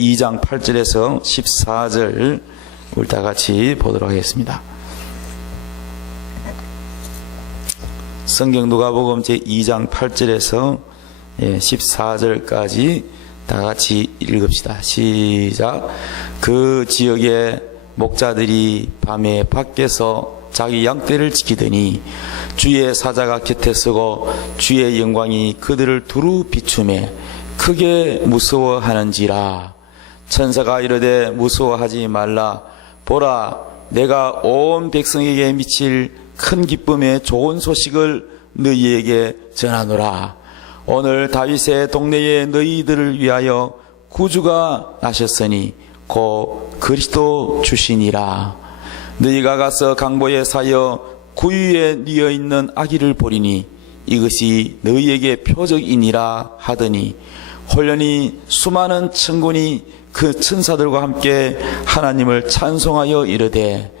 제2장 8절에서 14절 우리 다 같이 보도록 하겠습니다. 성경 누가복음 제2장 8절에서 14절까지 다 같이 읽읍시다. 시작. 그 지역의 목자들이 밤에 밖에서 자기 양떼를 지키더니 주의 사자가 곁에 서고 주의 영광이 그들을 두루 비추매 크게 무서워하는지라. 천사가 이르되 무서워하지 말라. 보라, 내가 온 백성에게 미칠 큰 기쁨의 좋은 소식을 너희에게 전하노라. 오늘 다윗의 동네에 너희들을 위하여 구주가 나셨으니 곧 그리스도 주시니라. 너희가 가서 강보에 사여 구유에 뉘어 있는 아기를 보리니 이것이 너희에게 표적이니라 하더니 홀련히 수많은 천군이 그 천사들과 함께 하나님을 찬송하여 이르되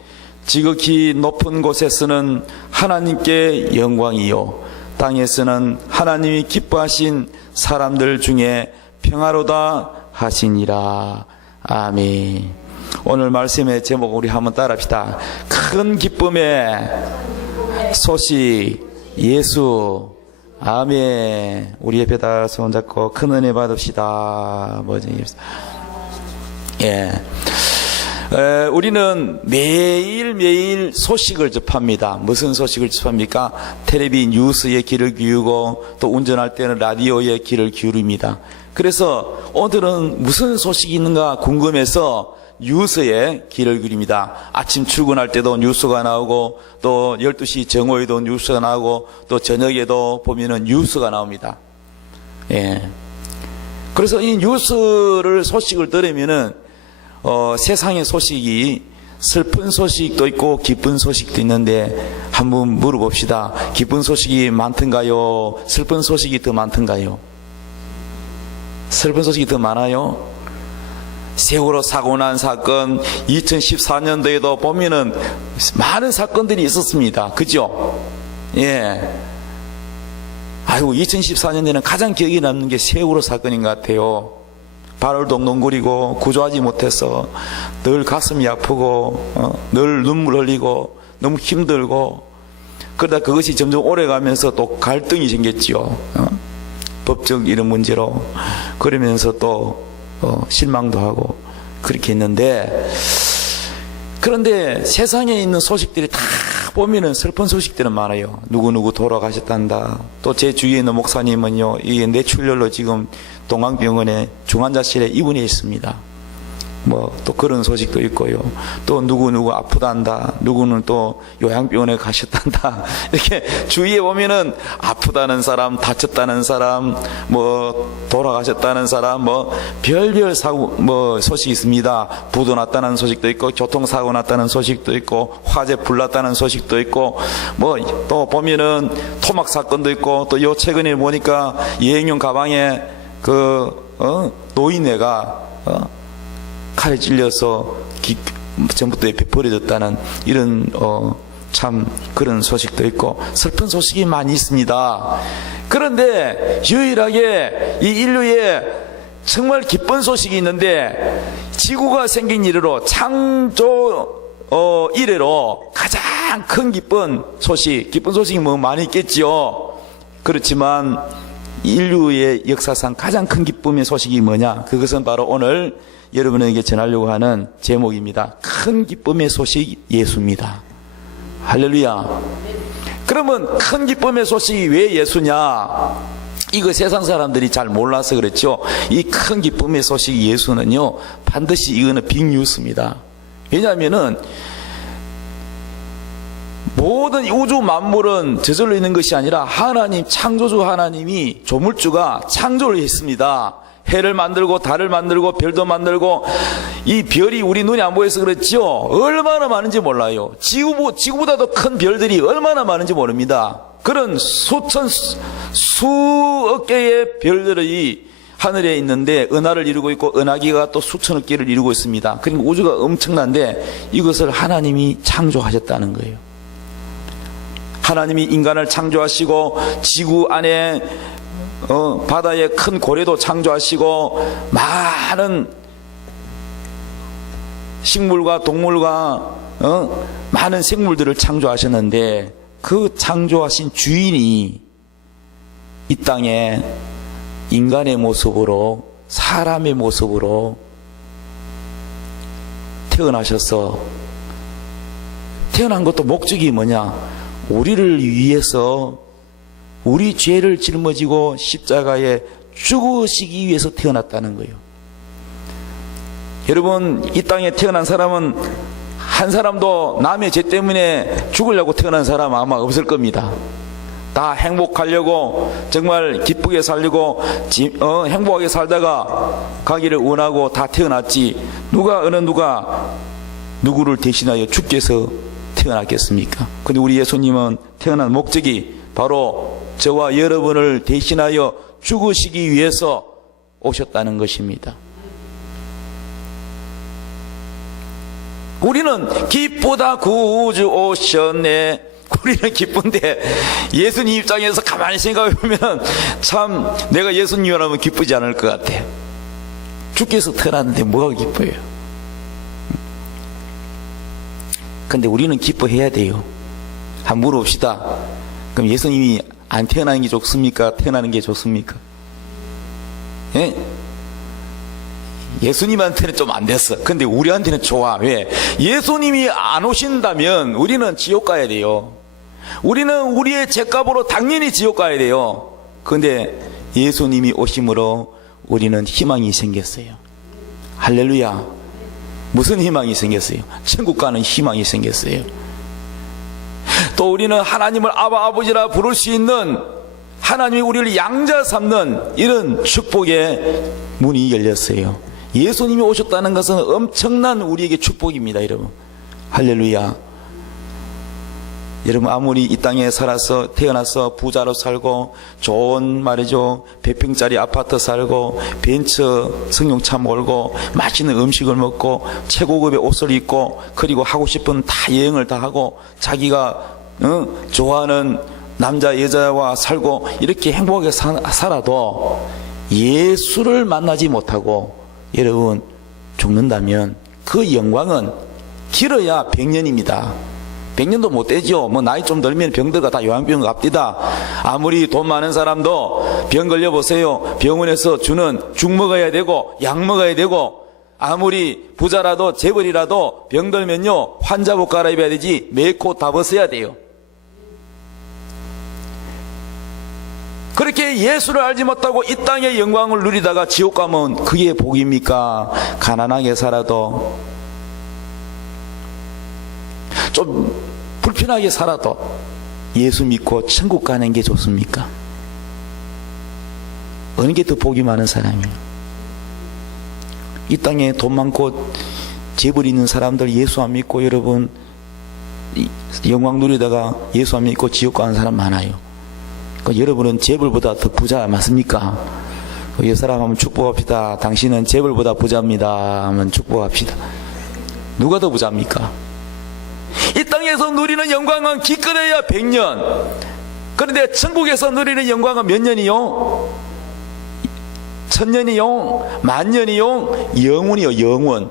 지극히 높은 곳에서는 하나님께 영광이요 땅에서는 하나님이 기뻐하신 사람들 중에 평화로다 하시니라. 아멘. 오늘 말씀의 제목 우리 한번 따라합시다. 큰 기쁨의 소식 예수. 아멘. 우리 옆에다 손잡고 큰 은혜 받읍시다. 우리는 매일매일 소식을 접합니다. 무슨 소식을 접합니까? 텔레비 뉴스에 귀를 기울이고 또 운전할 때는 라디오에 귀를 기울입니다. 그래서 오늘은 무슨 소식이 있는가 궁금해서 뉴스에 귀를 기울입니다. 아침 출근할 때도 뉴스가 나오고 또 12시 정오에도 뉴스가 나오고 또 저녁에도 보면은 뉴스가 나옵니다. 그래서 이 뉴스를 소식을 들으면은 세상의 소식이 슬픈 소식도 있고 기쁜 소식도 있는데 한번 물어봅시다. 기쁜 소식이 많던가요? 슬픈 소식이 더 많던가요? 슬픈 소식이 더 많아요? 세월호 사고 난 사건 2014년도에도 보면은 많은 사건들이 있었습니다. 그죠? 아이고 2014년에는 가장 기억에 남는 게 세월호 사건인 것 같아요. 발을 동동거리고 구조하지 못해서 늘 가슴이 아프고 늘 눈물 흘리고 너무 힘들고 그러다 그것이 점점 오래가면서 또 갈등이 생겼지요. 법적 이런 문제로 그러면서 또 실망도 하고 그렇게 했는데 그런데 세상에 있는 소식들이 다 보면은 슬픈 소식들은 많아요. 누구누구 돌아가셨단다. 또 제 주위에 있는 목사님은요, 이게 뇌출혈로 지금 동강병원에 중환자실에 입원해 있습니다. 또 그런 소식도 있고요. 또 누구누구 아프단다. 누구는 또 요양병원에 가셨단다. 이렇게 주위에 보면은 아프다는 사람, 다쳤다는 사람, 돌아가셨다는 사람, 별별 사고, 소식이 있습니다. 부도 났다는 소식도 있고, 교통사고 났다는 소식도 있고, 화재 불났다는 소식도 있고, 또 보면은 토막 사건도 있고, 또 요 최근에 보니까 여행용 가방에 노인네가, 칼에 찔려서 전부터 버려졌다는 이런 참 그런 소식도 있고 슬픈 소식이 많이 있습니다. 그런데 유일하게 이 인류에 정말 기쁜 소식이 있는데 지구가 생긴 이래로 창조 이래로 가장 큰 기쁜 소식이 많이 있겠지요. 그렇지만 인류의 역사상 가장 큰 기쁨의 소식이 뭐냐? 그것은 바로 오늘 여러분에게 전하려고 하는 제목입니다. 큰 기쁨의 소식 예수입니다. 할렐루야. 그러면 큰 기쁨의 소식이 왜 예수냐? 이거 세상 사람들이 잘 몰라서 그렇죠. 이 큰 기쁨의 소식 예수는요, 반드시 이거는 빅뉴스입니다. 왜냐하면은 모든 우주 만물은 저절로 있는 것이 아니라 하나님, 창조주 하나님이 조물주가 창조를 했습니다. 해를 만들고 달을 만들고 별도 만들고 이 별이 우리 눈에 안 보여서 그렇지요. 얼마나 많은지 몰라요. 지구보다도 큰 별들이 얼마나 많은지 모릅니다. 그런 수억 개의 별들이 하늘에 있는데 은하를 이루고 있고 은하계가 또 수천억 개를 이루고 있습니다. 그러니까 우주가 엄청난데 이것을 하나님이 창조하셨다는 거예요. 하나님이 인간을 창조하시고 지구 안에 바다의 큰 고래도 창조하시고 많은 식물과 동물과 많은 생물들을 창조하셨는데 그 창조하신 주인이 이 땅에 인간의 모습으로, 사람의 모습으로 태어나셔서, 태어난 것도 목적이 뭐냐? 우리를 위해서, 우리 죄를 짊어지고 십자가에 죽으시기 위해서 태어났다는 거예요. 여러분, 이 땅에 태어난 사람은 한 사람도 남의 죄 때문에 죽으려고 태어난 사람 아마 없을 겁니다. 다 행복하려고, 정말 기쁘게 살려고, 행복하게 살다가 가기를 원하고 다 태어났지, 누가 누구를 대신하여 주께서 태어났겠습니까? 근데 우리 예수님은 태어난 목적이 바로 저와 여러분을 대신하여 죽으시기 위해서 오셨다는 것입니다. 우리는 기쁘다 구주 오셨네. 우리는 기쁜데 예수님 입장에서 가만히 생각해 보면 참 내가 예수님이라면 기쁘지 않을 것 같아. 주께서 태어났는데 뭐가 기뻐요? 근데 우리는 기뻐해야 돼요. 한번 물어봅시다. 그럼 예수님이 안 태어나는 게 좋습니까? 태어나는 게 좋습니까? 예? 예수님한테는 좀 안 됐어. 근데 우리한테는 좋아. 왜? 예수님이 안 오신다면 우리는 지옥 가야 돼요. 우리는 우리의 죄값으로 당연히 지옥 가야 돼요. 근데 예수님이 오심으로 우리는 희망이 생겼어요. 할렐루야. 무슨 희망이 생겼어요? 천국 가는 희망이 생겼어요. 또 우리는 하나님을 아바 아버지라 부를 수 있는, 하나님이 우리를 양자 삼는 이런 축복의 문이 열렸어요. 예수님이 오셨다는 것은 엄청난 우리에게 축복입니다, 여러분. 할렐루야. 여러분, 아무리 이 땅에 살아서 태어나서 부자로 살고 좋은 말이죠, 100평짜리 아파트 살고 벤츠 승용차 몰고 맛있는 음식을 먹고 최고급의 옷을 입고 그리고 하고 싶은 다 여행을 다 하고 자기가 좋아하는 남자 여자와 살고 이렇게 행복하게 살아도 예수를 만나지 못하고 여러분 죽는다면 그 영광은 길어야 100년입니다. 100년도 못 되죠. 뭐 나이 좀 들면 병들가 다 요양병 갑디다. 아무리 돈 많은 사람도 병 걸려 보세요. 병원에서 주는 죽 먹어야 되고 약 먹어야 되고, 아무리 부자라도 재벌이라도 병 들면요 환자복 갈아입어야 되지 매일 다 벗어야 돼요. 그렇게 예수를 알지 못하고 이 땅의 영광을 누리다가 지옥 가면 그게 복입니까? 가난하게 살아도, 좀 불편하게 살아도 예수 믿고 천국 가는 게 좋습니까? 어느 게 더 복이 많은 사람이에요? 이 땅에 돈 많고 재벌 있는 사람들 예수 안 믿고 여러분 영광 누리다가 예수 안 믿고 지옥 가는 사람 많아요. 그러니까 여러분은 재벌보다 더 부자 맞습니까? 이 사람 하면 축복합시다. 당신은 재벌보다 부자입니다 하면 축복합시다. 누가 더 부자입니까? 이 땅에서 누리는 영광은 기껏해야 100년. 그런데 천국에서 누리는 영광은 몇 년이요? 1000년이요? 만년이요? 영원이요, 영원.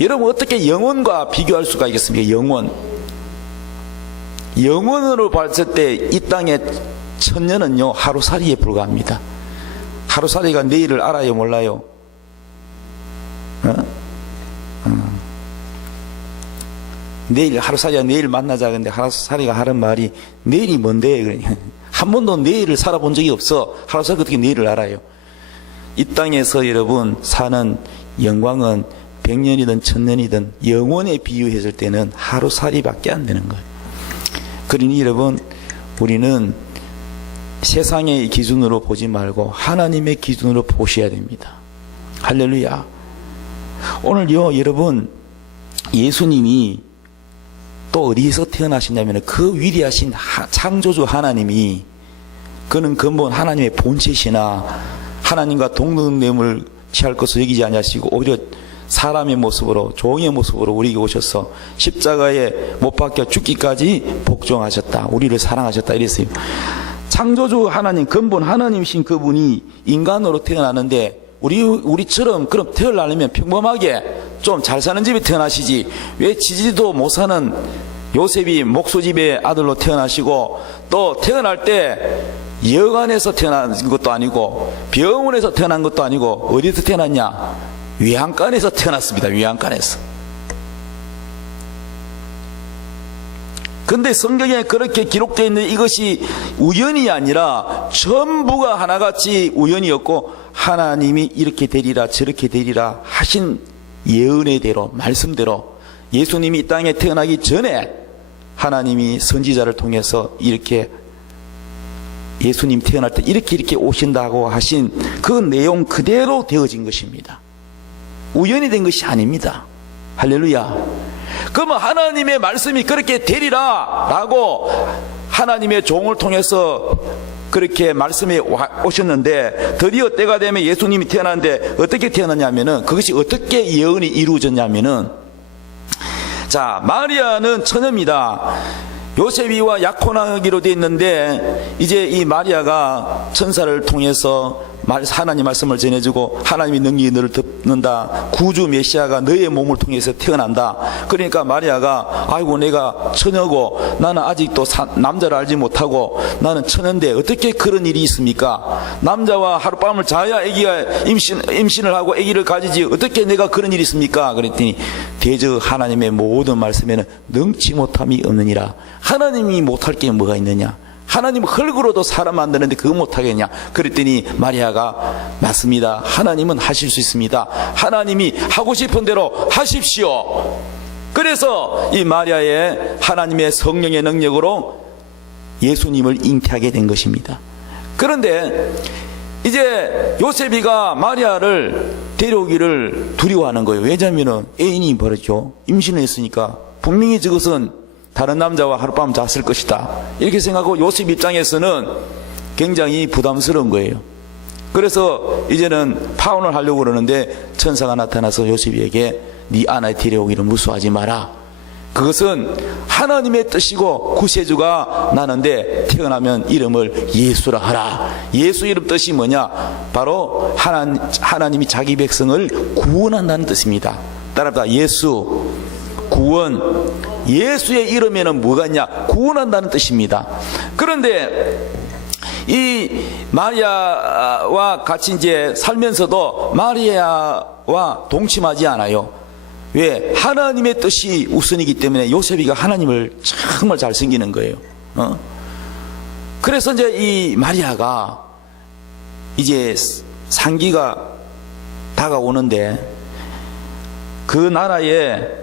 여러분 어떻게 영원과 비교할 수가 있겠습니까? 영원. 영원으로 봤을 때 이 땅의 1000년은요 하루살이에 불과합니다. 하루살이가 내일을 알아요, 몰라요? 내일 하루살이가 내일 만나자. 근데 하루살이가 하는 말이 내일이 뭔데? 그러냐. 한 번도 내일을 살아본 적이 없어. 하루살이가 어떻게 내일을 알아요? 이 땅에서 여러분 사는 영광은 100년이든 1000년이든 영원에 비유했을 때는 하루살이밖에 안 되는 거예요. 그러니 여러분 우리는 세상의 기준으로 보지 말고 하나님의 기준으로 보셔야 됩니다. 할렐루야. 오늘요 여러분 예수님이 또 어디에서 태어나시냐면 그 위대하신 창조주 하나님이, 그는 근본 하나님의 본체시나 하나님과 동등됨을 취할 것으로 여기지 아니하시고 오히려 사람의 모습으로, 종의 모습으로 우리에게 오셔서 십자가에 못 박혀 죽기까지 복종하셨다. 우리를 사랑하셨다 이랬어요. 창조주 하나님, 근본 하나님이신 그분이 인간으로 태어나는데 우리처럼 그럼 태어나려면 평범하게 좀 잘 사는 집에 태어나시지 왜 지지도 못 사는 요셉이 목수집의 아들로 태어나시고 또 태어날 때 여관에서 태어난 것도 아니고 병원에서 태어난 것도 아니고 어디서 태어났냐? 위안간에서 태어났습니다. 위안간에서. 근데 성경에 그렇게 기록되어 있는 이것이 우연이 아니라 전부가 하나같이 우연이었고 하나님이 이렇게 되리라 저렇게 되리라 하신 예언의 대로 말씀대로 예수님이 이 땅에 태어나기 전에 하나님이 선지자를 통해서 이렇게 예수님 태어날 때 이렇게 오신다고 하신 그 내용 그대로 되어진 것입니다. 우연이 된 것이 아닙니다. 할렐루야. 그러면 하나님의 말씀이 그렇게 되리라 라고 하나님의 종을 통해서 그렇게 말씀해 오셨는데 드디어 때가 되면 예수님이 태어났는데 어떻게 태어났냐면은 그것이 어떻게 예언이 이루어졌냐면은 자, 마리아는 처녀입니다. 요셉이와 약혼하기로 되어 있는데 이제 이 마리아가 천사를 통해서 하나님 말씀을 전해주고 하나님의 능력이 너를 듣는다. 구주 메시아가 너의 몸을 통해서 태어난다. 그러니까 마리아가 아이고 내가 처녀고 나는 아직도 남자를 알지 못하고 나는 처녀인데 어떻게 그런 일이 있습니까? 남자와 하룻밤을 자야 아기가 임신을 하고 아기를 가지지 어떻게 내가 그런 일이 있습니까? 그랬더니 대저 하나님의 모든 말씀에는 능치 못함이 없느니라. 하나님이 못할 게 뭐가 있느냐? 하나님 흙으로도 사람 만드는데 그거 못하겠냐? 그랬더니 마리아가 맞습니다. 하나님은 하실 수 있습니다. 하나님이 하고 싶은 대로 하십시오. 그래서 이 마리아의 하나님의 성령의 능력으로 예수님을 잉태하게 된 것입니다. 그런데 이제 요셉이가 마리아를 데려오기를 두려워하는 거예요. 왜냐하면 애인이 버렸죠. 임신을 했으니까 분명히 저것은 다른 남자와 하룻밤 잤을 것이다 이렇게 생각하고 요셉 입장에서는 굉장히 부담스러운 거예요. 그래서 이제는 파혼을 하려고 그러는데 천사가 나타나서 요셉에게 네 아내 데려오기를 무수하지 마라. 그것은 하나님의 뜻이고 구세주가 나는데 태어나면 이름을 예수라 하라. 예수 이름 뜻이 뭐냐? 바로 하나님이 자기 백성을 구원한다는 뜻입니다. 따라합니다. 예수 구원. 예수의 이름에는 뭐가 있냐? 구원한다는 뜻입니다. 그런데 이 마리아와 같이 이제 살면서도 마리아와 동침하지 않아요. 왜? 하나님의 뜻이 우선이기 때문에 요셉이가 하나님을 정말 잘 섬기는 거예요. 그래서 이제 이 마리아가 이제 상기가 다가오는데 그 나라에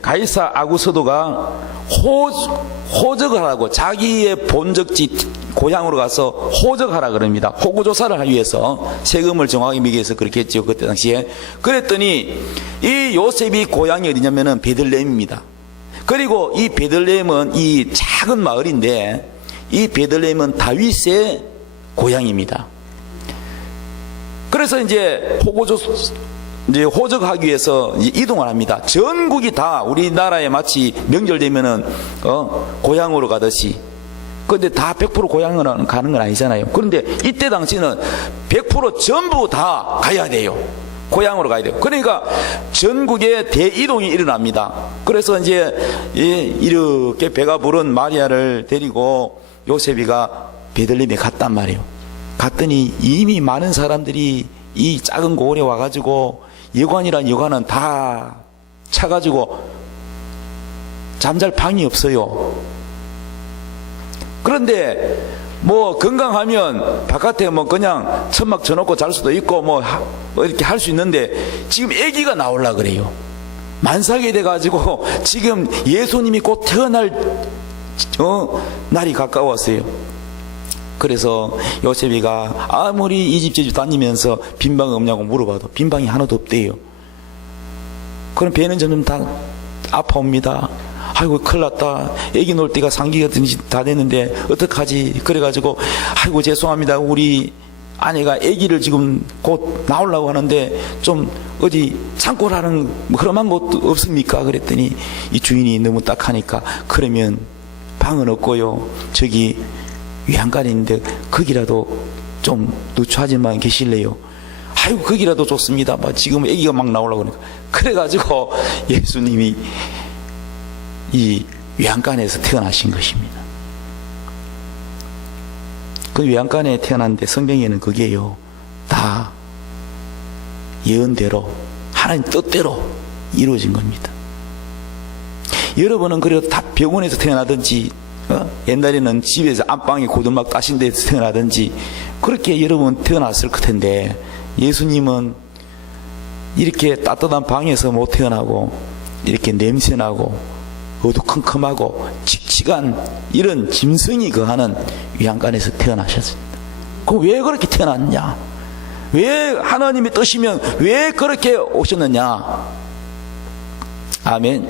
가이사 아구스도가 호적하라고 자기의 본적지 고향으로 가서 호적하라 그럽니다. 호구조사를 하기 위해서 세금을 정확히 매기 위해서 그렇게 했죠. 그때 당시에. 그랬더니 이 요셉이 고향이 어디냐면은 베들레헴입니다. 그리고 이 베들레헴은 이 작은 마을인데 이 베들레헴은 다윗의 고향입니다. 그래서 이제 호적하기 위해서 이동을 합니다. 전국이 다 우리나라에 마치 명절 되면은 고향으로 가듯이. 그런데 다 100% 고향으로 가는 건 아니잖아요. 그런데 이때 당시는 100% 전부 다 가야 돼요. 고향으로 가야 돼요. 그러니까 전국에 대이동이 일어납니다. 그래서 이제 이렇게 배가 부른 마리아를 데리고 요셉이가 베들레헴에 갔단 말이에요. 갔더니 이미 많은 사람들이 이 작은 고을에 와가지고 여관이란 여관은 다 차가지고 잠잘 방이 없어요. 그런데 뭐 건강하면 바깥에 뭐 그냥 천막 쳐놓고 잘 수도 있고 뭐 이렇게 할 수 있는데 지금 아기가 나오려고 그래요. 만삭이 돼가지고 지금 예수님이 곧 태어날 날이 가까웠어요. 그래서 요셉이가 아무리 이집 저집 다니면서 빈방 없냐고 물어봐도 빈방이 하나도 없대요. 그럼 배는 점점 다 아파옵니다. 아이고 큰일 났다. 애기 놀 때가 상기가 다 됐는데 어떡하지? 그래가지고 아이고 죄송합니다. 우리 아내가 애기를 지금 곧 나오려고 하는데 좀 어디 창고라는 그런 곳도 없습니까? 그랬더니 이 주인이 너무 딱하니까 그러면 방은 없고요. 저기 위안간에 있는데 거기라도 좀 누추하지만 계실래요? 아유 거기라도 좋습니다. 뭐 지금 아기가 막 나오려고 그러니까. 그래가지고 예수님이 이 외양간에서 태어나신 것입니다. 그 외양간에 태어났는데 성경에는 그게요 다 예언대로 하나님 뜻대로 이루어진 겁니다. 여러분은 그래도 다 병원에서 태어나든지 옛날에는 집에서 안방에 고등막 따신 데서 태어나든지 그렇게 여러분 태어났을 텐데 예수님은 이렇게 따뜻한 방에서 못 태어나고 이렇게 냄새나고 어두컴컴하고 칙칙한 이런 짐승이 거하는 위안간에서 태어나셨습니다. 그럼 왜 그렇게 태어났냐? 왜 하나님의 뜻이면 왜 그렇게 오셨느냐? 아멘.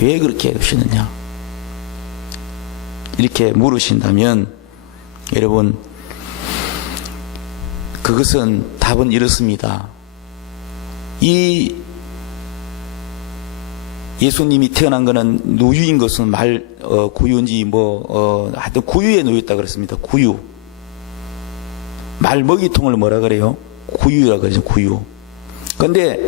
왜 그렇게 오셨느냐? 이렇게 물으신다면 여러분 그것은 답은 이렇습니다. 이 예수님이 태어난 것은 누유인 것은 구유인지 하여튼 구유에 누였다 그랬습니다. 구유. 말 먹이통을 뭐라 그래요? 구유라 그러죠. 구유. 근데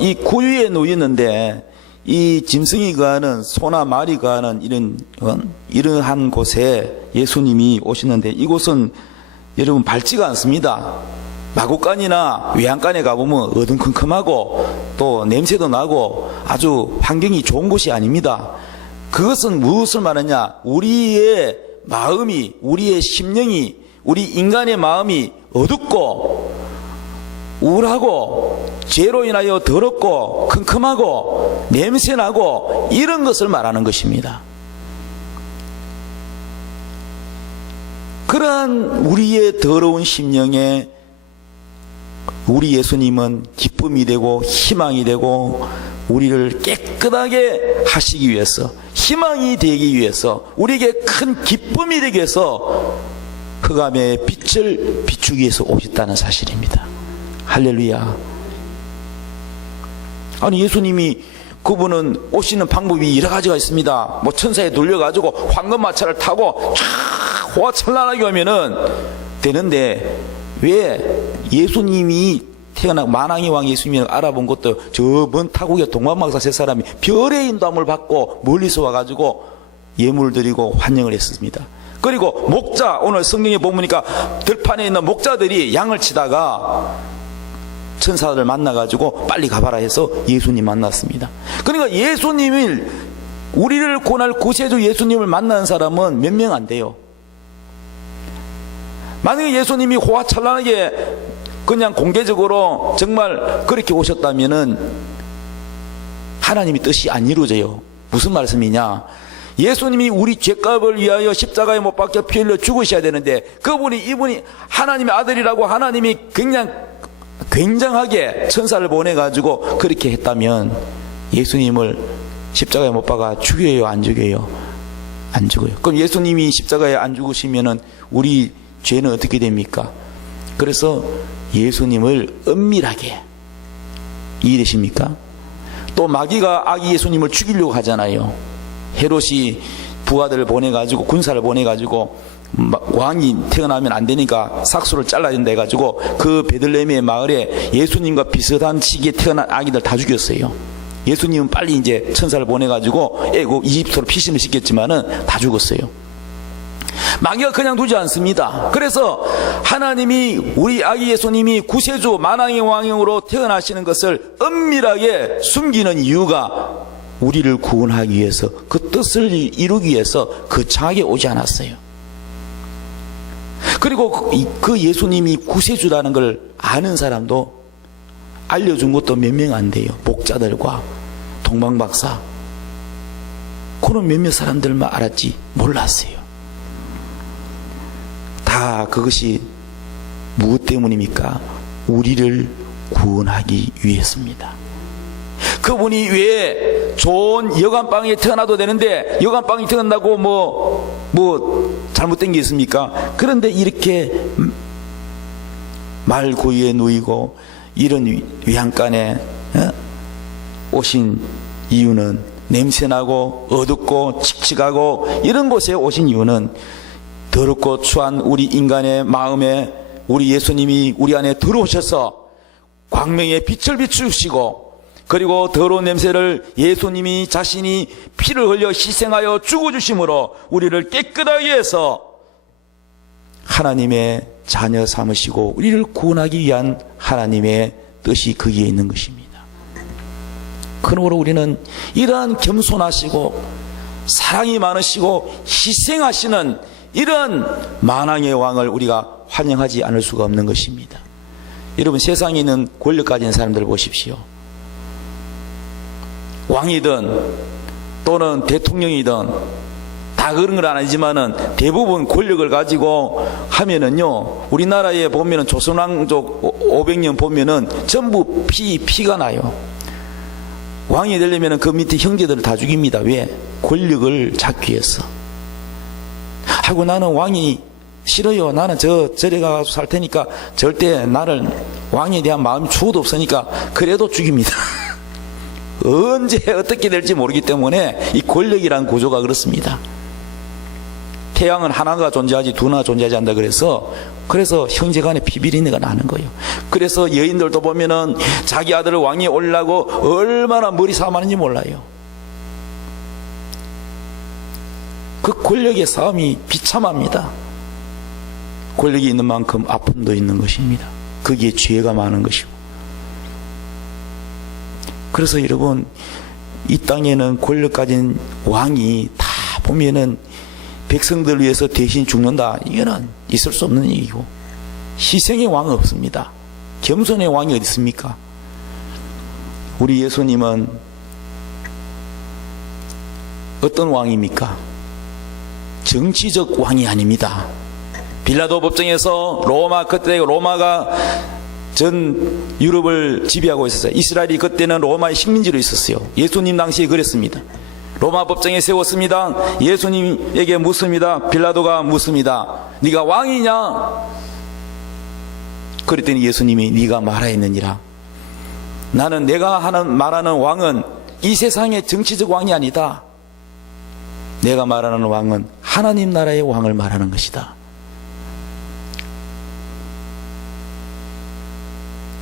이 구유에 누였는데 이 짐승이 거하는 소나 말이 거하는 이러한 곳에 예수님이 오시는데 이곳은 여러분 밝지가 않습니다. 마구간이나 외양간에 가보면 어둠컴컴하고 또 냄새도 나고 아주 환경이 좋은 곳이 아닙니다. 그것은 무엇을 말하냐? 우리의 마음이, 우리의 심령이, 우리 인간의 마음이 어둡고 우울하고 죄로 인하여 더럽고 컴컴하고 냄새나고 이런 것을 말하는 것입니다. 그러한 우리의 더러운 심령에 우리 예수님은 기쁨이 되고 희망이 되고 우리를 깨끗하게 하시기 위해서 희망이 되기 위해서 우리에게 큰 기쁨이 되기 위해서 흑암의 빛을 비추기 위해서 오셨다는 사실입니다. 할렐루야. 아니 예수님이 그분은 오시는 방법이 여러 가지가 있습니다. 뭐 천사에 눌려가지고 황금마차를 타고 촤 호화찬란하게 오면은 되는데 왜 예수님이 태어나 만왕의 왕 예수님을 알아본 것도 저 먼 타국의 동방박사 세 사람이 별의 인도함을 받고 멀리서 와가지고 예물을 드리고 환영을 했습니다. 그리고 목자, 오늘 성경에 보니까 들판에 있는 목자들이 양을 치다가 천사를 만나가지고 빨리 가봐라 해서 예수님 만났습니다. 그러니까 예수님을 우리를 구원할 구세주 예수님을 만나는 사람은 몇 명 안 돼요. 만약에 예수님이 호화찬란하게 그냥 공개적으로 정말 그렇게 오셨다면은 하나님의 뜻이 안 이루어져요. 무슨 말씀이냐? 예수님이 우리 죄값을 위하여 십자가에 못 박혀 피 흘려 죽으셔야 되는데 이분이 하나님의 아들이라고 하나님이 굉장하게 천사를 보내가지고 그렇게 했다면 예수님을 십자가에 못 박아 죽여요? 안 죽여요? 안 죽어요. 그럼 예수님이 십자가에 안 죽으시면은 우리 죄는 어떻게 됩니까? 그래서 예수님을 은밀하게 이해되십니까? 또 마귀가 아기 예수님을 죽이려고 하잖아요. 헤롯이 부하들을 보내가지고 군사를 보내가지고 왕이 태어나면 안 되니까 삭수를 잘라야 된다 해가지고 그 베들레헴의 마을에 예수님과 비슷한 시기에 태어난 아기들 다 죽였어요. 예수님은 빨리 이제 천사를 보내가지고 이집트로 피신을 시켰지만은 다 죽었어요. 마귀가 그냥 두지 않습니다. 그래서 하나님이 우리 아기 예수님이 구세주 만왕의 왕으로 태어나시는 것을 은밀하게 숨기는 이유가 우리를 구원하기 위해서 그 뜻을 이루기 위해서 거창하게 오지 않았어요. 그리고 그 예수님이 구세주라는 걸 아는 사람도 알려준 것도 몇 명 안 돼요. 목자들과 동방박사 그런 몇몇 사람들만 알았지 몰랐어요. 다 그것이 무엇 때문입니까? 우리를 구원하기 위해서입니다. 그분이 왜 좋은 여관방에 태어나도 되는데 여관방에 태어난다고 뭐 잘못된 게 있습니까? 그런데 이렇게 말고유에 누이고 이런 위안간에 오신 이유는 냄새나고 어둡고 칙칙하고 이런 곳에 오신 이유는 더럽고 추한 우리 인간의 마음에 우리 예수님이 우리 안에 들어오셔서 광명의 빛을 비추시고, 그리고 더러운 냄새를 예수님이 자신이 피를 흘려 희생하여 죽어주심으로 우리를 깨끗하게 해서 하나님의 자녀 삼으시고 우리를 구원하기 위한 하나님의 뜻이 거기에 있는 것입니다. 그러므로 우리는 이러한 겸손하시고 사랑이 많으시고 희생하시는 이런 만왕의 왕을 우리가 환영하지 않을 수가 없는 것입니다. 여러분, 세상에 있는 권력 가진 사람들 보십시오. 왕이든 또는 대통령이든 다 그런 건 아니지만은 대부분 권력을 가지고 하면은요, 우리나라에 보면은 조선왕족 500년 보면은 전부 피가 나요. 왕이 되려면은 그 밑에 형제들을 다 죽입니다. 왜? 권력을 잡기 위해서. 하고 나는 왕이 싫어요. 나는 절에 가서 살 테니까 절대 나를 왕에 대한 마음이 추호도 없으니까 그래도 죽입니다. 언제 어떻게 될지 모르기 때문에 이 권력이란 구조가 그렇습니다. 태양은 하나가 존재하지 두나 존재하지 않는다 그래서 형제간에 비비린내가 나는 거예요. 그래서 여인들도 보면은 자기 아들을 왕위에 올리려고 얼마나 머리 싸움하는지 몰라요. 그 권력의 싸움이 비참합니다. 권력이 있는 만큼 아픔도 있는 것입니다. 거기에 죄가 많은 것이고. 그래서 여러분, 이 땅에는 권력 가진 왕이 다 보면은 백성들을 위해서 대신 죽는다, 이거는 있을 수 없는 얘기고, 희생의 왕은 없습니다. 겸손의 왕이 어디 있습니까? 우리 예수님은 어떤 왕입니까? 정치적 왕이 아닙니다. 빌라도 법정에서 그때 로마가 전 유럽을 지배하고 있었어요. 이스라엘이 그때는 로마의 식민지로 있었어요. 예수님 당시에 그랬습니다. 로마 법정에 세웠습니다. 예수님에게 묻습니다. 빌라도가 묻습니다. 네가 왕이냐? 그랬더니 예수님이 네가 말하였느니라. 나는 내가 말하는 왕은 이 세상의 정치적 왕이 아니다. 내가 말하는 왕은 하나님 나라의 왕을 말하는 것이다.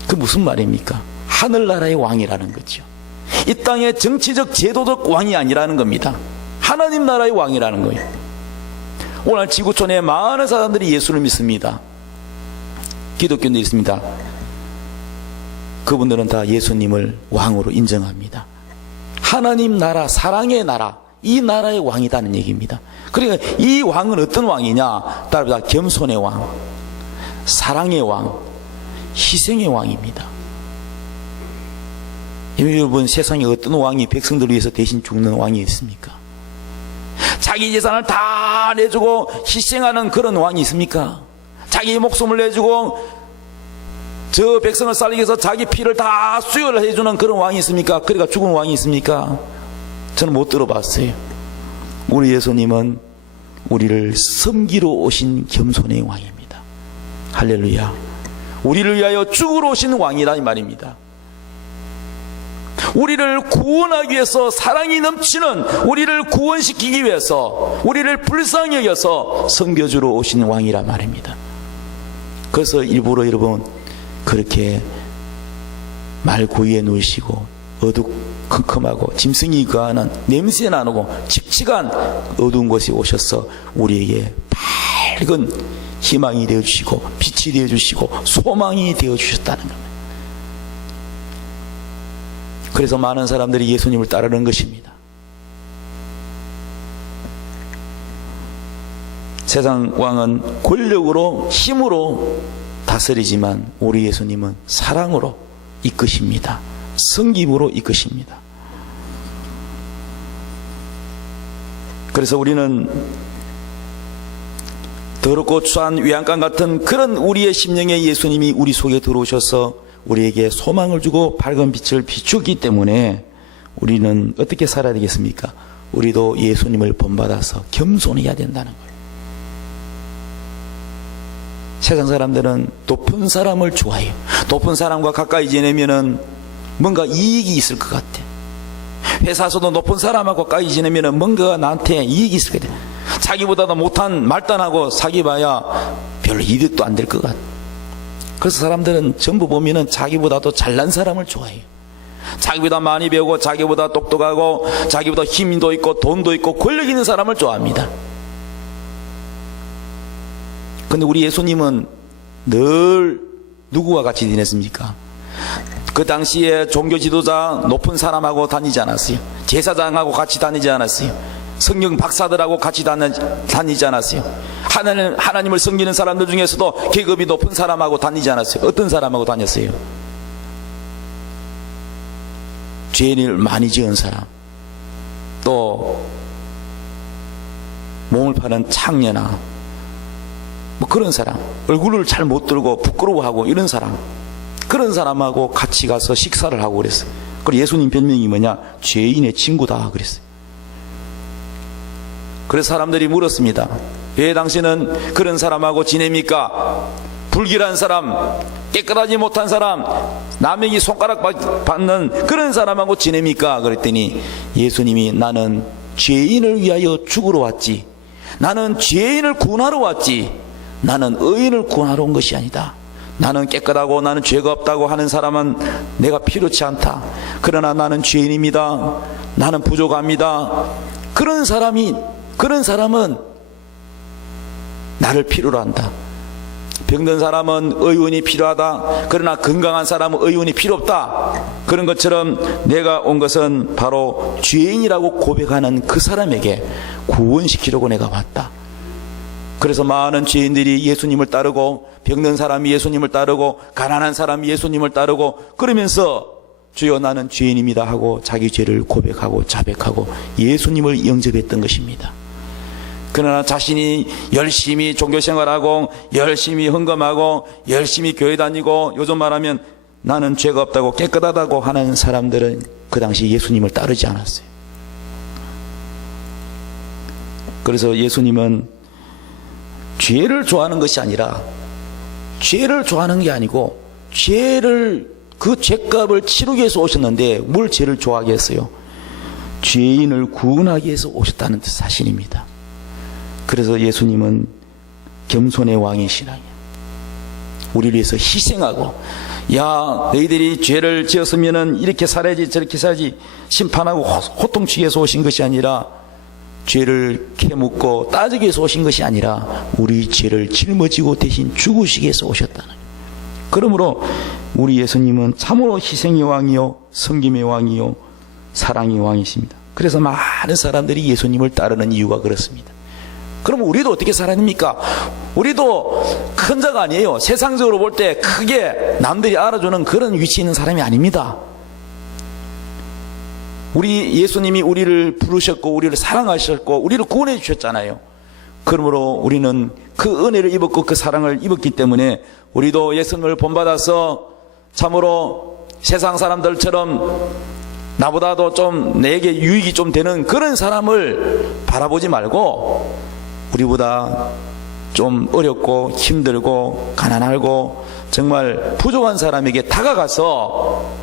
그 무슨 말입니까? 하늘나라의 왕이라는 거죠. 이 땅의 정치적 제도적 왕이 아니라는 겁니다. 하나님 나라의 왕이라는 거예요. 오늘 지구촌에 많은 사람들이 예수를 믿습니다. 기독교인들이 있습니다. 그분들은 다 예수님을 왕으로 인정합니다. 하나님 나라, 사랑의 나라, 이 나라의 왕이라는 얘기입니다. 그러니까 이 왕은 어떤 왕이냐? 따라서 겸손의 왕, 사랑의 왕, 희생의 왕입니다. 여러분, 세상에 어떤 왕이 백성들을 위해서 대신 죽는 왕이 있습니까? 자기 재산을 다 내주고 희생하는 그런 왕이 있습니까? 자기 목숨을 내주고 저 백성을 살리기 위해서 자기 피를 다 수혈을 해주는 그런 왕이 있습니까? 그러니까 죽은 왕이 있습니까? 저는 못 들어봤어요. 우리 예수님은 우리를 섬기러 오신 겸손의 왕입니다. 할렐루야. 우리를 위하여 죽으러 오신 왕이라 이 말입니다. 우리를 구원하기 위해서, 사랑이 넘치는 우리를 구원시키기 위해서, 우리를 불쌍히 여겨서 섬겨주러 오신 왕이라 말입니다. 그래서 일부러 여러분 그렇게 말 고위에 누우시고 어두컴컴하고 짐승이 거하는 냄새 나고 칙칙한 어두운 곳에 오셔서 우리에게 밝은 희망이 되어주시고 빛이 되어주시고 소망이 되어주셨다는 겁니다. 그래서 많은 사람들이 예수님을 따르는 것입니다. 세상 왕은 권력으로, 힘으로 다스리지만 우리 예수님은 사랑으로 이끄십니다. 섬김으로 이끄십니다. 그래서 우리는 더럽고 추한 외양간 같은 그런 우리의 심령에 예수님이 우리 속에 들어오셔서 우리에게 소망을 주고 밝은 빛을 비추기 때문에 우리는 어떻게 살아야 되겠습니까? 우리도 예수님을 본받아서 겸손해야 된다는 거예요. 세상 사람들은 높은 사람을 좋아해요. 높은 사람과 가까이 지내면은 뭔가 이익이 있을 것 같아. 회사에서도 높은 사람하고 가까이 지내면은 뭔가 나한테 이익이 있을 것 같아. 자기보다도 못한 말단하고 사귀어봐야 별로 이득도 안 될 것 같아. 그래서 사람들은 전부 보면은 자기보다도 잘난 사람을 좋아해요. 자기보다 많이 배우고 자기보다 똑똑하고 자기보다 힘도 있고 돈도 있고 권력 있는 사람을 좋아합니다. 근데 우리 예수님은 늘 누구와 같이 지냈습니까? 그 당시에 종교 지도자 높은 사람하고 다니지 않았어요. 제사장하고 같이 다니지 않았어요. 성경 박사들하고 같이 다니지 않았어요. 하나님을 섬기는 사람들 중에서도 계급이 높은 사람하고 다니지 않았어요. 어떤 사람하고 다녔어요? 죄를 많이 지은 사람, 또 몸을 파는 창녀나 뭐 그런 사람, 얼굴을 잘 못 들고 부끄러워하고 이런 사람, 그런 사람하고 같이 가서 식사를 하고 그랬어요. 그리고 예수님 별명이 뭐냐? 죄인의 친구다 그랬어요. 그래서 사람들이 물었습니다. 왜 당신은 그런 사람하고 지냅니까? 불길한 사람, 깨끗하지 못한 사람, 남에게 손가락 받는 그런 사람하고 지냅니까? 그랬더니 예수님이 나는 죄인을 위하여 죽으러 왔지, 나는 죄인을 구원하러 왔지, 나는 의인을 구원하러 온 것이 아니다. 나는 깨끗하고 나는 죄가 없다고 하는 사람은 내가 필요치 않다. 그러나 나는 죄인입니다. 나는 부족합니다. 그런 사람은 나를 필요로 한다. 병든 사람은 의원이 필요하다. 그러나 건강한 사람은 의원이 필요 없다. 그런 것처럼 내가 온 것은 바로 죄인이라고 고백하는 그 사람에게 구원시키려고 내가 왔다. 그래서 많은 죄인들이 예수님을 따르고, 병든 사람이 예수님을 따르고, 가난한 사람이 예수님을 따르고, 그러면서 주여 나는 죄인입니다 하고 자기 죄를 고백하고 자백하고 예수님을 영접했던 것입니다. 그러나 자신이 열심히 종교생활하고 열심히 헌금하고 열심히 교회 다니고, 요즘 말하면 나는 죄가 없다고 깨끗하다고 하는 사람들은 그 당시 예수님을 따르지 않았어요. 그래서 예수님은 죄를 좋아하는 것이 아니라, 죄를 좋아하는 게 아니고 그 죄값을 치르기 위해서 오셨는데 뭘 죄를 좋아하게 했어요? 죄인을 구원하기 위해서 오셨다는 사실입니다. 그래서 예수님은 겸손의 왕이시라. 우리를 위해서 희생하고, 야 너희들이 죄를 지었으면 이렇게 살아야지 저렇게 살아야지 심판하고 호통치기 위해서 오신 것이 아니라, 죄를 캐묻고 따지기 위해서 오신 것이 아니라 우리 죄를 짊어지고 대신 죽으시기 위해서 오셨다는 거예요. 그러므로 우리 예수님은 참으로 희생의 왕이요 섬김의 왕이요 사랑의 왕이십니다. 그래서 많은 사람들이 예수님을 따르는 이유가 그렇습니다. 그럼 우리도 어떻게 살아야 됩니까? 우리도 큰 자가 아니에요. 세상적으로 볼 때 크게 남들이 알아주는 그런 위치에 있는 사람이 아닙니다. 우리 예수님이 우리를 부르셨고 우리를 사랑하셨고 우리를 구원해 주셨잖아요. 그러므로 우리는 그 은혜를 입었고 그 사랑을 입었기 때문에 우리도 예수님을 본받아서 참으로 세상 사람들처럼 나보다도 좀 내게 유익이 좀 되는 그런 사람을 바라보지 말고, 우리보다 좀 어렵고 힘들고 가난하고 정말 부족한 사람에게 다가가서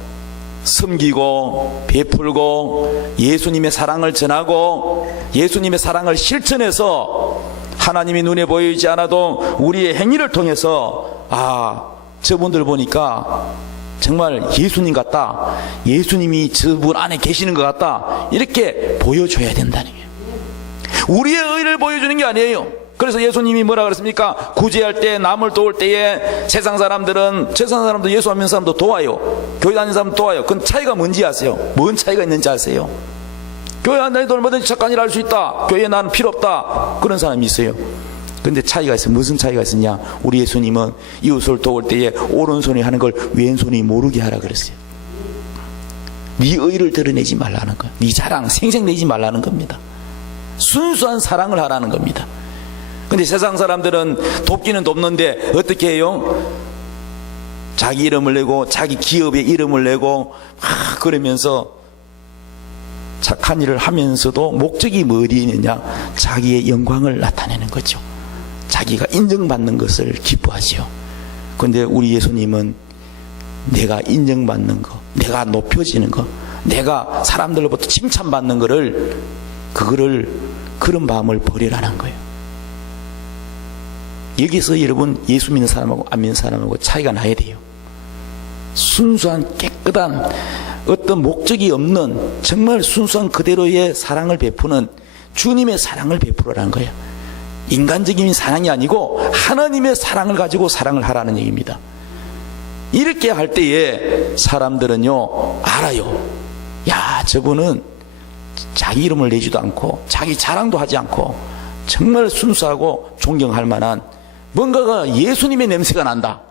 섬기고 베풀고 예수님의 사랑을 전하고 예수님의 사랑을 실천해서 하나님이 눈에 보이지 않아도 우리의 행위를 통해서, 아 저분들 보니까 정말 예수님 같다, 예수님이 저분 안에 계시는 것 같다, 이렇게 보여줘야 된다는 거예요. 우리의 의를 보여주는 게 아니에요. 그래서 예수님이 뭐라 그랬습니까? 구제할 때, 남을 도울 때에 세상 사람도 예수 안 믿는 사람도 도와요. 교회 다니는 사람도 도와요. 그건 차이가 뭔지 아세요? 뭔 차이가 있는지 아세요? 교회 안 다니도 얼마든지 착한 일 할 수 있다, 교회에 나는 필요 없다, 그런 사람이 있어요. 근데 차이가 있어요. 무슨 차이가 있었냐? 우리 예수님은 이웃을 도울 때에 오른손이 하는 걸 왼손이 모르게 하라 그랬어요. 네 의를 드러내지 말라는 거예요. 네 자랑 생생내지 말라는 겁니다. 순수한 사랑을 하라는 겁니다. 근데 세상 사람들은 돕기는 돕는데 어떻게 해요? 자기 이름을 내고 자기 기업의 이름을 내고 그러면서 착한 일을 하면서도 목적이 뭐 어디에 있느냐? 자기의 영광을 나타내는 거죠. 자기가 인정받는 것을 기뻐하죠. 그런데 우리 예수님은 내가 인정받는 거, 내가 높여지는 거, 내가 사람들로부터 칭찬받는 그런 마음을 버리라는 거예요. 여기서 여러분 예수 믿는 사람하고 안 믿는 사람하고 차이가 나야 돼요. 순수한 깨끗한 어떤 목적이 없는 정말 순수한 그대로의 사랑을 베푸는 주님의 사랑을 베풀어라는 거예요. 인간적인 사랑이 아니고 하나님의 사랑을 가지고 사랑을 하라는 얘기입니다. 이렇게 할 때에 사람들은요 알아요. 야, 저분은 자기 이름을 내지도 않고 자기 자랑도 하지 않고 정말 순수하고 존경할 만한 뭔가가 예수님의 냄새가 난다.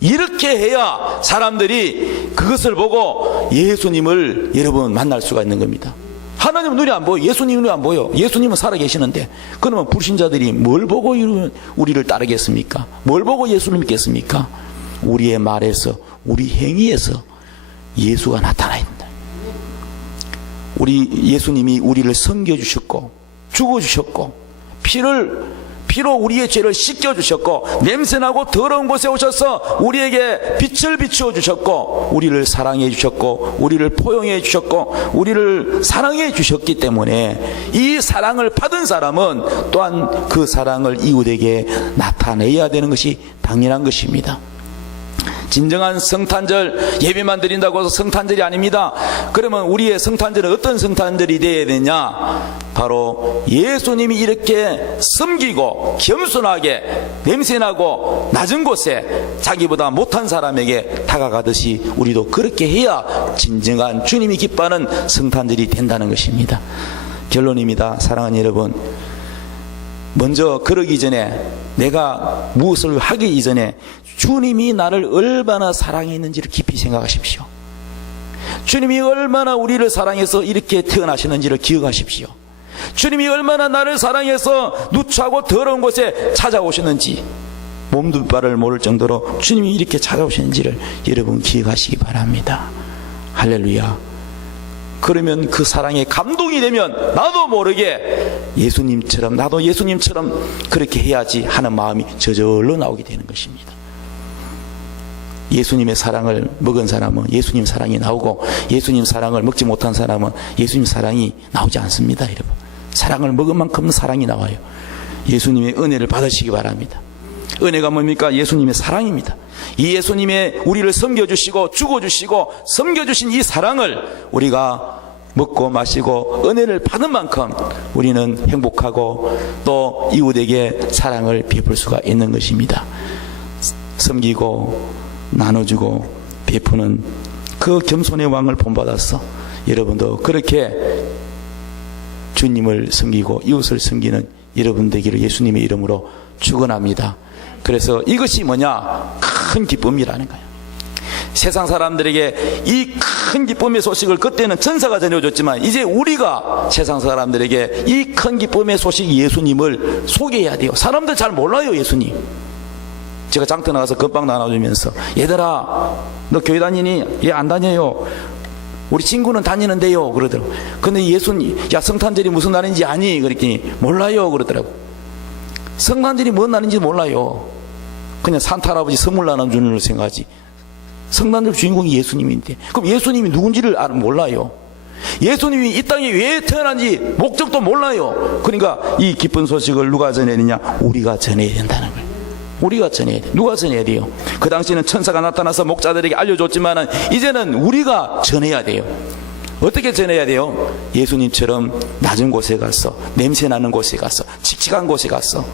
이렇게 해야 사람들이 그것을 보고 예수님을 여러분 만날 수가 있는 겁니다. 하나님은 눈이 안 보여. 예수님 눈이 안 보여. 예수님은 살아계시는데 그러면 불신자들이 뭘 보고 우리를 따르겠습니까? 뭘 보고 예수를 믿겠습니까? 우리의 말에서, 우리 행위에서 예수가 나타나 있다. 우리 예수님이 우리를 섬겨주셨고 죽어주셨고 피로 우리의 죄를 씻겨주셨고 냄새나고 더러운 곳에 오셔서 우리에게 빛을 비추어 주셨고 우리를 사랑해 주셨고 우리를 포용해 주셨고 우리를 사랑해 주셨기 때문에 이 사랑을 받은 사람은 또한 그 사랑을 이웃에게 나타내야 되는 것이 당연한 것입니다. 진정한 성탄절 예배만 드린다고 해서 성탄절이 아닙니다. 그러면 우리의 성탄절은 어떤 성탄절이 되어야 되냐? 바로 예수님이 이렇게 섬기고 겸손하게 냄새나고 낮은 곳에 자기보다 못한 사람에게 다가가듯이 우리도 그렇게 해야 진정한 주님이 기뻐하는 성탄절이 된다는 것입니다. 결론입니다. 사랑하는 여러분, 먼저 그러기 전에 내가 무엇을 하기 이전에 주님이 나를 얼마나 사랑했는지를 깊이 생각하십시오. 주님이 얼마나 우리를 사랑해서 이렇게 태어나시는지를 기억하십시오. 주님이 얼마나 나를 사랑해서 누추하고 더러운 곳에 찾아오셨는지 몸도 발을 모를 정도로 주님이 이렇게 찾아오셨는지를 여러분 기억하시기 바랍니다. 할렐루야. 그러면 그 사랑에 감동이 되면 나도 모르게 예수님처럼 나도 예수님처럼 그렇게 해야지 하는 마음이 저절로 나오게 되는 것입니다. 예수님의 사랑을 먹은 사람은 예수님 사랑이 나오고 예수님 사랑을 먹지 못한 사람은 예수님 사랑이 나오지 않습니다. 여러분, 사랑을 먹은 만큼 사랑이 나와요. 예수님의 은혜를 받으시기 바랍니다. 은혜가 뭡니까? 예수님의 사랑입니다. 이 예수님의 우리를 섬겨주시고 죽어주시고 섬겨주신 이 사랑을 우리가 먹고 마시고 은혜를 받은 만큼 우리는 행복하고 또 이웃에게 사랑을 베풀 수가 있는 것입니다. 섬기고 나눠주고 베푸는 그 겸손의 왕을 본받아서 여러분도 그렇게 주님을 섬기고 이웃을 섬기는 여러분 되기를 예수님의 이름으로 축원합니다. 그래서 이것이 뭐냐? 큰 기쁨이라는 거예요. 세상 사람들에게 이 큰 기쁨의 소식을 그때는 천사가 전해줬지만 이제 우리가 세상 사람들에게 이 큰 기쁨의 소식 예수님을 소개해야 돼요. 사람들 잘 몰라요, 예수님. 제가 장터 나가서 건빵 나눠주면서 얘들아 너 교회 다니니? 얘 안 다녀요. 우리 친구는 다니는데요 그러더라고. 근데 예수님 야 성탄절이 무슨 날인지 아니? 그랬더니 몰라요 그러더라고. 성탄절이 뭔 날인지 몰라요. 그냥 산타 할아버지 선물 나눠주는 걸 생각하지. 성탄절 주인공이 예수님인데 그럼 예수님이 누군지를 몰라요. 예수님이 이 땅에 왜 태어난지 목적도 몰라요. 그러니까 이 기쁜 소식을 누가 전해야 되냐? 우리가 전해야 된다는 거예요. 우리가 전해야 돼. 누가 전해야 돼요? 그 당시에는 천사가 나타나서 목자들에게 알려줬지만 이제는 우리가 전해야 돼요. 어떻게 전해야 돼요? 예수님처럼 낮은 곳에 가서 냄새나는 곳에 가서 칙칙한 곳에 가서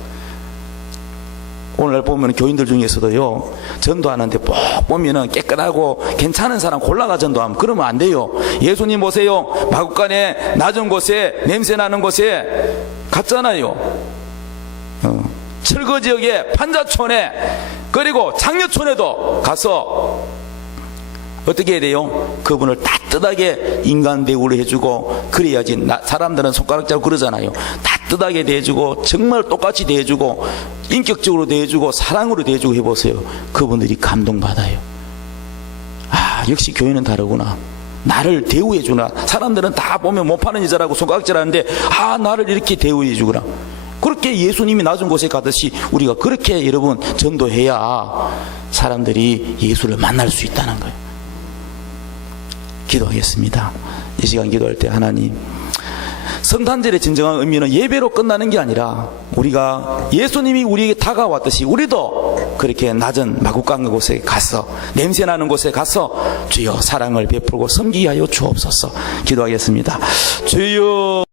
오늘날 보면 교인들 중에서도요 전도하는데 꼭 보면은 깨끗하고 괜찮은 사람 골라가 전도하면 그러면 안 돼요. 예수님 보세요. 마국간에 낮은 곳에 냄새나는 곳에 갔잖아요. 철거 지역에 판자촌에 그리고 장려촌에도 가서 어떻게 해야 돼요? 그분을 따뜻하게 인간 대우를 해주고 그래야지. 사람들은 손가락 잡고 그러잖아요. 따뜻하게 대해주고 정말 똑같이 대해주고 인격적으로 대해주고 사랑으로 대해주고 해보세요. 그분들이 감동받아요. 아, 역시 교회는 다르구나. 나를 대우해주나. 사람들은 다 보면 못 파는 여자라고 손가락질하는데 아, 나를 이렇게 대우해주구나. 그렇게 예수님이 낮은 곳에 가듯이 우리가 그렇게 여러분 전도해야 사람들이 예수를 만날 수 있다는 거예요. 기도하겠습니다. 이 시간 기도할 때 하나님, 성탄절의 진정한 의미는 예배로 끝나는 게 아니라 우리가 예수님이 우리에게 다가왔듯이 우리도 그렇게 낮은 마구간 곳에 가서 냄새나는 곳에 가서 주여 사랑을 베풀고 섬기게 하여 주옵소서. 기도하겠습니다. 주여